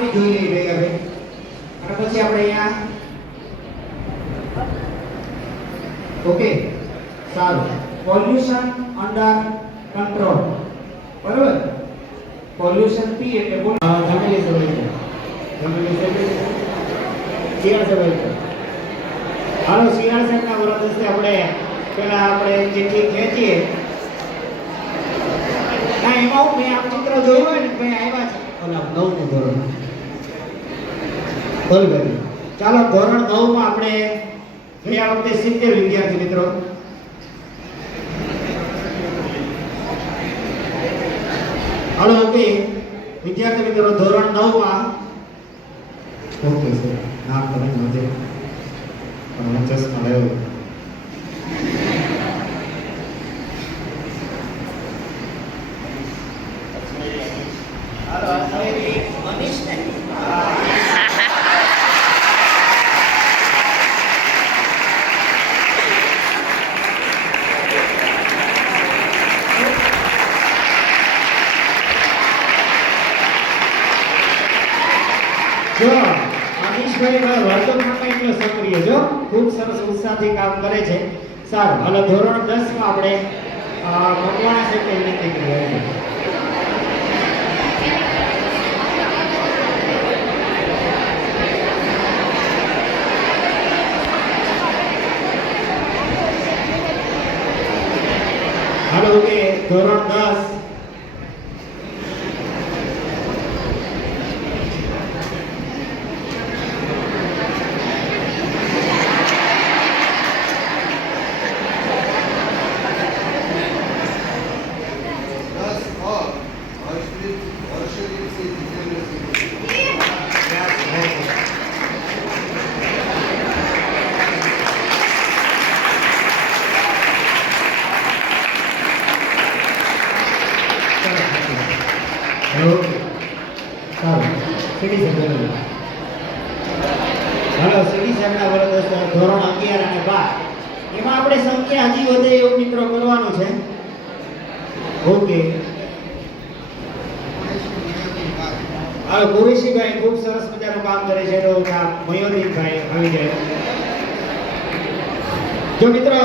બી જોઈ લઈ રહ્યા ભાઈ. અને પછી આપણે અહીંયા ઓકે સારું. પોલ્યુશન અંડર કંટ્રોલ, બરોબર. પોલ્યુશન પી એટલે બોલ જમીલી સવાઈ શિયાળ સવાઈ. હાલો શિયાળ સાહેબના વરદસ્તે આપણે પેલા આપણે ચિઠ્ઠી ખેંચીએ. ના એમાં હું મેં આ ચિત્ર જોયું હોય ને ભાઈ આવ્યા છે ઓલા 9નું ધોરણ. બરોબર. ચાલો ધોરણ 9 માં આપણે ગયા વખતે 70 વિદ્યાર્થી મિત્રો. હાલો ઓકે વિદ્યાર્થી મિત્રો ધોરણ 9 માં ઓકે સર નામ તમે નોંધે પણ ચશ્મા લેવો. હાલો હવે મનીષ ને જો અનિશભાઈ વર્તમાનમાં એટલો સક્રિય જો ખૂબ સરસ ઉત્સાહથી કામ કરે છે. સારું હાલો ધોરણ 10 માં આપણે મકવાણા સાહેબને વિનંતી કરીએ. હાલો ઓકે ધોરણ 10 ધોરણ 11 અને 12 એમાં આપણે સંખ્યા હજી વધે એવું મિત્રો કરવાનું છે. ઓકે આ કુરેશીભાઈ ખૂબ સરસ મજાનું કામ કરે છે. તો મયોદીપભાઈ આવી જાય. જો મિત્રો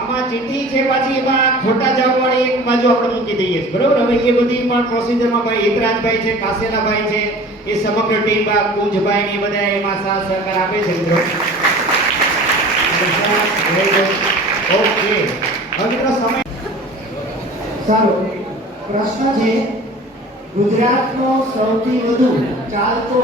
આમાં ચીઠી છે પાછી એમાં ખોટા જવાબ વાળી એક બાજુ આપણે મૂકી દઈએ છીએ, બરોબર. હવે એ બધી પણ પ્રોસિજરમાં ભાઈ હિતરાજભાઈ છે, કાસેલાભાઈ છે, એ સમગ્ર ટીમ કુંજભાઈ ને બધા એમાં સાથ સહકાર આપે છે મિત્રો. ઓકે હવે મિત્રો સમય સારું. પ્રશ્ન છે ગુજરાતનો સૌથી વધુ ચાલતો